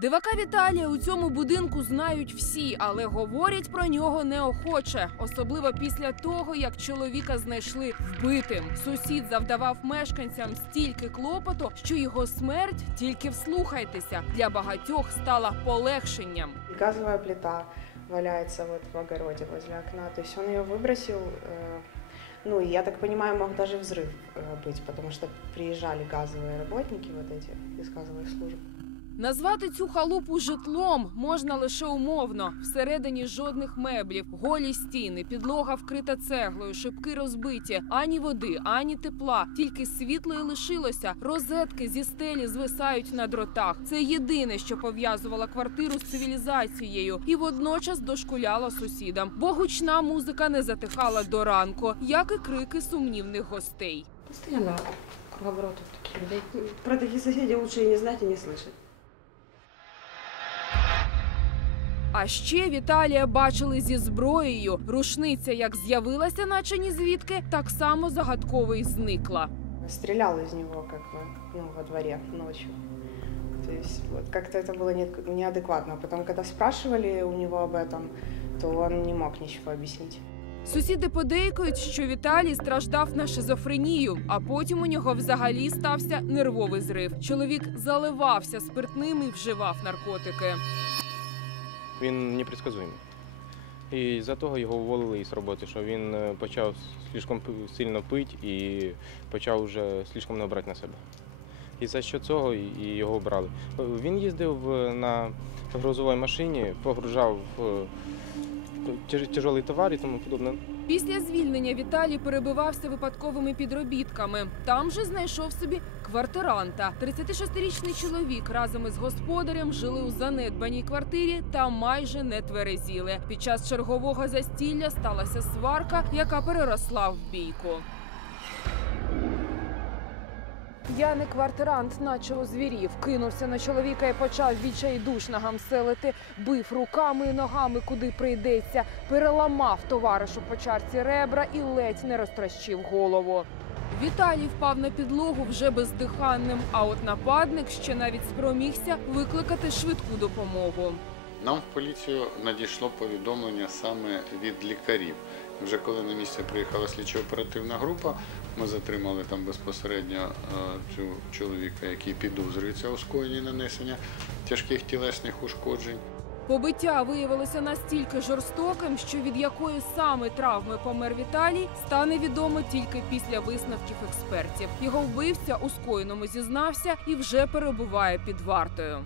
Дивака Віталія у цьому будинку знають всі, але говорять про нього неохоче, особливо після того, як чоловіка знайшли вбитим. Сусід завдавав мешканцям стільки клопоту, що його смерть тільки вслухайтеся для багатьох стала полегшенням. Газовая плита валяется вот в огороде возле окна. То есть он ее выбросил. э, Ну, и я так понимаю, мог даже взрыв э, быть, потому что приезжали газовые работники вот эти из газовых служб. Назвати цю халупу житлом можна лише умовно. Всередині жодних меблів, голі стіни, підлога вкрита цеглою, шибки розбиті, ані води, ані тепла. Тільки світло і лишилося. Розетки зі стелі звисають на дротах. Це єдине, що пов'язувало квартиру з цивілізацією, і водночас дошкуляло сусідам. Бо гучна музика не затихала до ранку, як і крики сумнівних гостей. Постоянно круговорот таких людей. Про таких соседей лучше и не знать, и не слышать. А ще Віталія бачили зі зброєю. Рушниця як з'явилася, наче ні звідки, так само загадково й зникла. Стрелял из него как бы, ну, во дворе ночью. То есть вот как-то это было не- неадекватно. Потом, когда спрашивали у него об этом, то он не мог ничего объяснить. Сусіди подейкують, що Віталій страждав на шизофренію, а потім у нього взагалі стався нервовий зрив. Чоловік заливався спиртним і вживав наркотики. Він непредсказуємий. І за того його уволили із роботи, що він почав слишком сильно пити і почав вже слишком не брати на себе. І за що цього і- його брали. Е, Він їздив е, на грузовій машині, погружав е, тяжелий товар і тому подобне. Після звільнення Віталій перебивався випадковими підробітками. Там же знайшов собі квартиранта. 36-річний чоловік разом із господарем жили у занедбаній квартирі та майже не тверезіли. Під час чергового застілля сталася сварка, яка переросла в бійку. Я не квартирант, наче озвірів, кинувся на чоловіка і почав відчайдушно гамселити, бив руками і ногами, куди прийдеться, переламав товаришу по чарці ребра і ледь не розтрощив голову. Віталій впав на підлогу вже бездиханним, а от нападник ще навіть спромігся викликати швидку допомогу. Нам в поліцію надійшло повідомлення саме від лікарів. Вже коли на місце приїхала слідчо-оперативна група, ми затримали там безпосередньо е, цю чоловіка, який підозрюється у скоєнні нанесення тяжких тілесних ушкоджень. Побиття виявилося настільки жорстоким, що від якої саме травми помер Віталій, стане відомо тільки після висновків експертів. Його вбивця у скоєному зізнався і вже перебуває під вартою.